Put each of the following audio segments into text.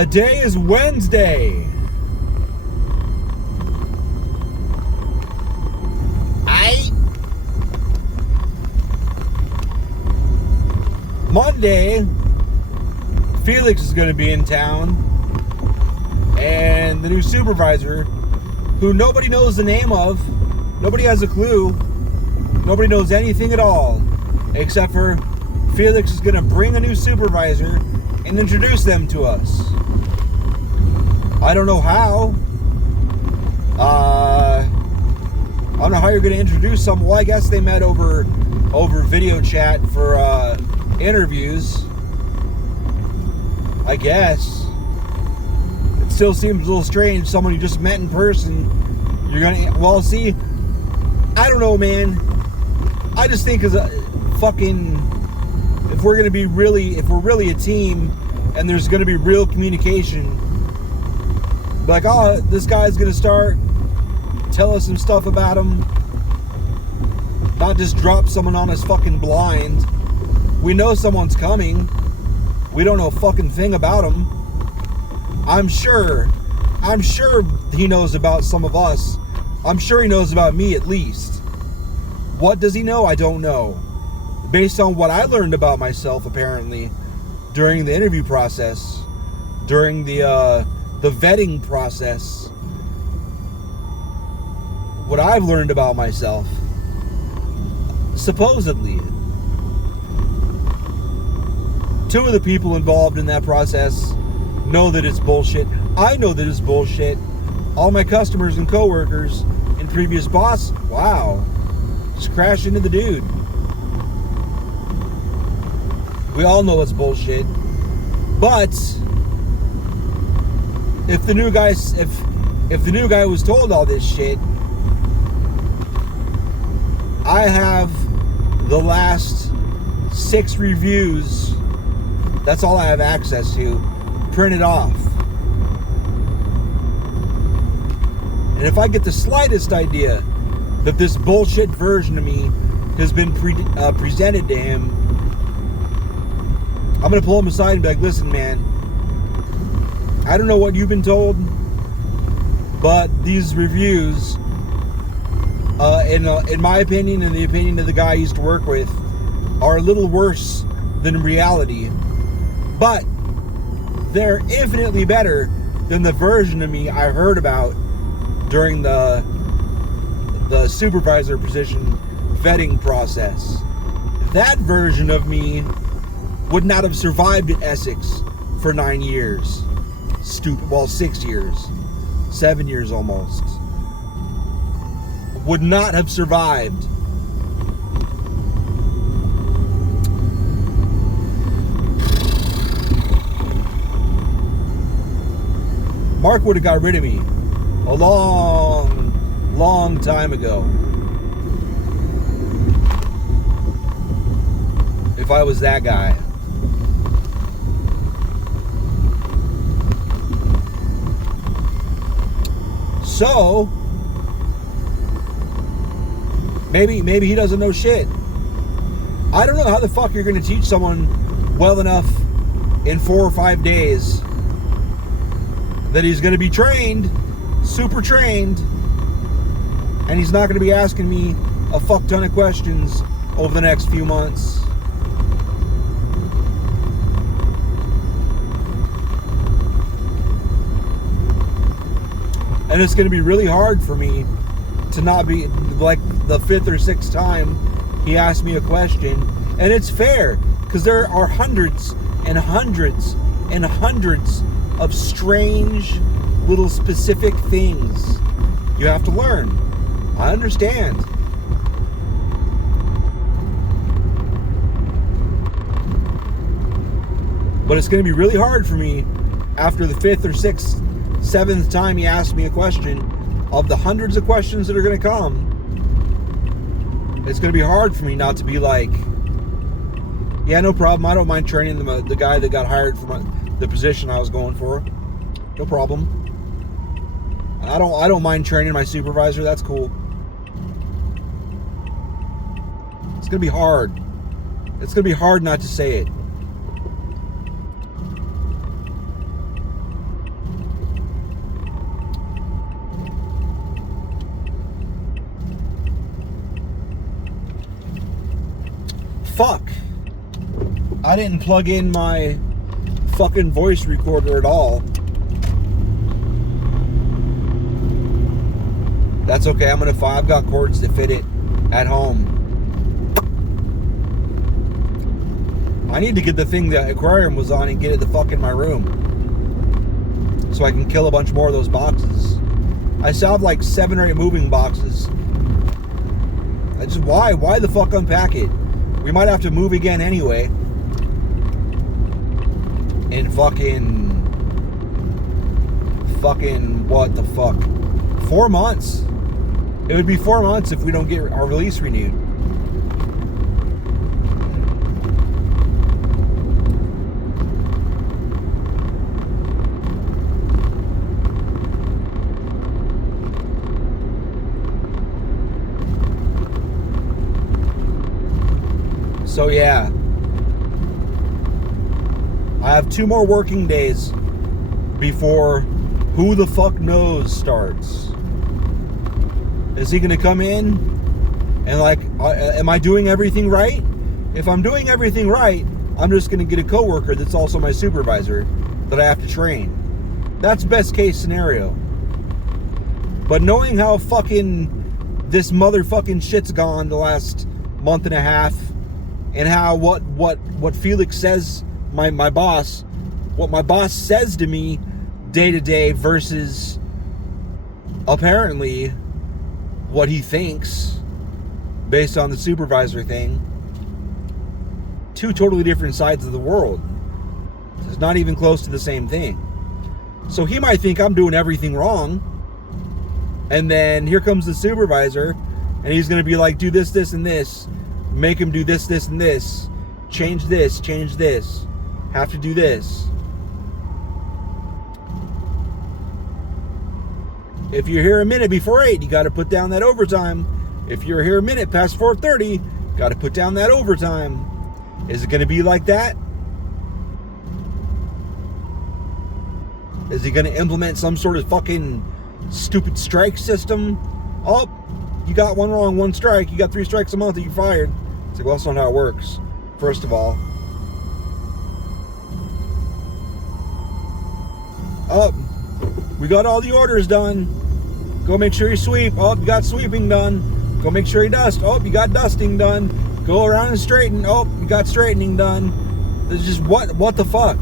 Today is Wednesday. Monday, Felix is going to be in town, and the new supervisor, who nobody knows the name of, nobody has a clue, nobody knows anything at all, except for Felix is going to bring a new supervisor and introduce them to us. I don't know how. I don't know how you're going to introduce someone. Well, I guess they met over video chat for interviews. I guess. It still seems a little strange. Someone you just met in person, you're gonna. Well, see, I don't know, man. I just think as a fucking, if we're really a team, and there's gonna be real communication. Like, oh, this guy's gonna start. Tell us some stuff about him. Not just drop someone on us fucking blind. We know someone's coming. We don't know a fucking thing about him. I'm sure he knows about some of us. I'm sure he knows about me at least. What does he know? I don't know. Based on what I learned about myself, apparently, during the interview process, during the vetting process, what I've learned about myself, supposedly, two of the people involved in that process know that it's bullshit. I know that it's bullshit. All my customers and coworkers and previous boss, wow, just crashed into the dude. We all know it's bullshit. But if the new guy, if the new guy was told all this shit, I have the last 6 reviews. That's all I have access to. Printed off. And if I get the slightest idea that this bullshit version of me has been presented to him, I'm going to pull him aside and be like, listen, man, I don't know what you've been told, but these reviews, in my opinion and the opinion of the guy I used to work with, are a little worse than reality. But they're infinitely better than the version of me I heard about during the supervisor position vetting process. That version of me would not have survived at Essex for 9 years. 6 years. 7 years almost. Would not have survived. Mark would have got rid of me a long time ago if I was that guy. So maybe he doesn't know shit. I don't know how the fuck you're going to teach someone well enough in 4 or 5 days that he's going to be trained, super trained, and he's not going to be asking me a fuck ton of questions over the next few months. And it's going to be really hard for me to not be, like, the 5th or 6th time he asked me a question. And it's fair, because there are hundreds and hundreds and hundreds of strange little specific things you have to learn. I understand. But it's going to be really hard for me after the 5th or 6th, 7th time he asked me a question, of the hundreds of questions that are going to come. It's going to be hard for me not to be like, yeah, no problem. I don't mind training the guy that got hired for the position I was going for. No problem. I don't mind training my supervisor. That's cool. It's going to be hard. It's going to be hard not to say it. fuck. I didn't plug in my fucking voice recorder at all. That's okay. I've got cords to fit it at home. I need to get the thing the aquarium was on and get it the fuck in my room, so I can kill a bunch more of those boxes. I still have like 7 or 8 moving boxes. Why the fuck unpack it? We might have to move again anyway. In fucking what the fuck? 4 months. It would be 4 months if we don't get our release renewed. So yeah, I have 2 more working days before Who the Fuck Knows starts. Is he going to come in and like, am I doing everything right? If I'm doing everything right, I'm just going to get a coworker that's also my supervisor that I have to train. That's best case scenario. But knowing how fucking this motherfucking shit's gone the last month and a half, and how what Felix says, my boss, what my boss says to me day to day versus apparently what he thinks based on the supervisor thing. 2 totally different sides of the world. It's not even close to the same thing. So he might think I'm doing everything wrong, and then here comes the supervisor and he's going to be like, do this, this, and this. Make him do this, this, and this. Change this, have to do this. If you're here a minute before 8, you got to put down that overtime. If you're here a minute past 4:30, got to put down that overtime. Is it going to be like that? Is he going to implement some sort of fucking stupid strike system? Oh, you got 1 wrong, 1 strike. You got 3 strikes a month and you're fired. It's like, well, that's not how it works. First of all. Oh, we got all the orders done. Go make sure you sweep. Oh, you got sweeping done. Go make sure you dust. Oh, you got dusting done. Go around and straighten. Oh, you got straightening done. It's just what the fuck?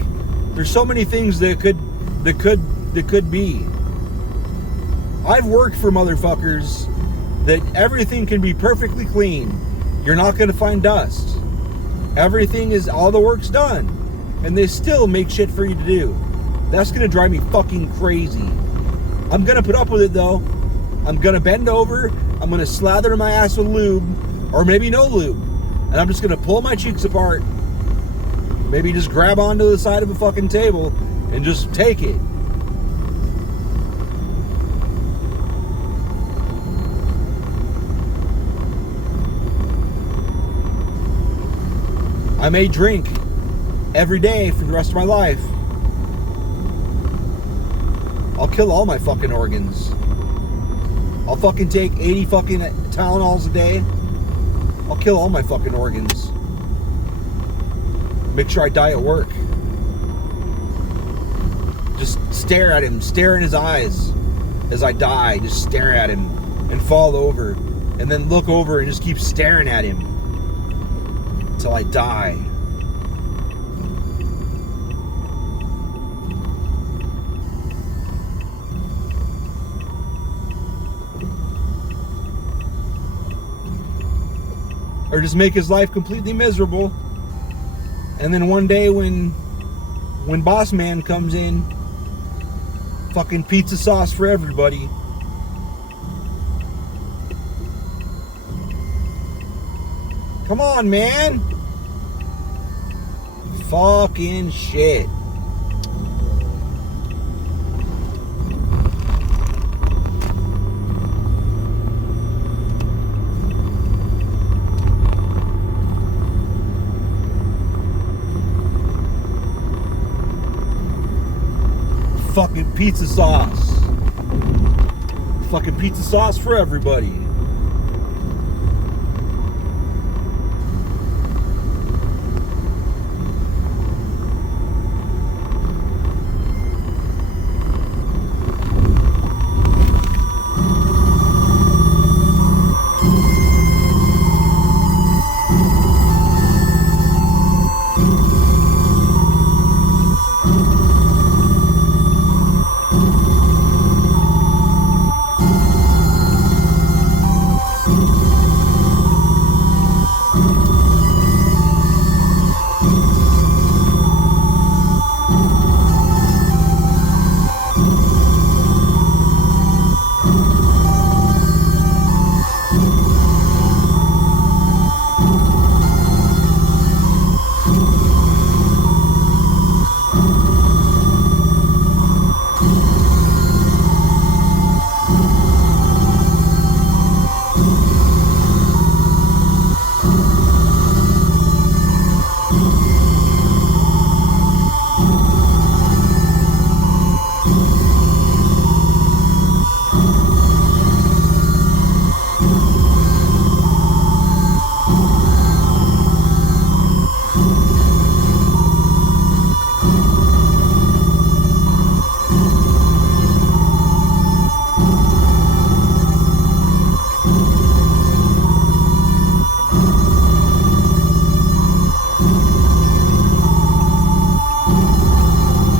There's so many things that could be. I've worked for motherfuckers that everything can be perfectly clean. You're not going to find dust. Everything is, all the work's done. And they still make shit for you to do. That's going to drive me fucking crazy. I'm going to put up with it though. I'm going to bend over. I'm going to slather my ass with lube. Or maybe no lube. And I'm just going to pull my cheeks apart. Maybe just grab onto the side of a fucking table and just take it. I may drink every day for the rest of my life. I'll kill all my fucking organs. I'll fucking take 80 fucking Tylenols a day. I'll kill all my fucking organs. Make sure I die at work. Just stare at him, stare in his eyes as I die. Just stare at him and fall over. And then look over and just keep staring at him until I die. Or just make his life completely miserable. And then one day when Boss Man comes in, fucking pizza sauce for everybody. Come on, man. Fucking shit. Fucking pizza sauce. Fucking pizza sauce for everybody.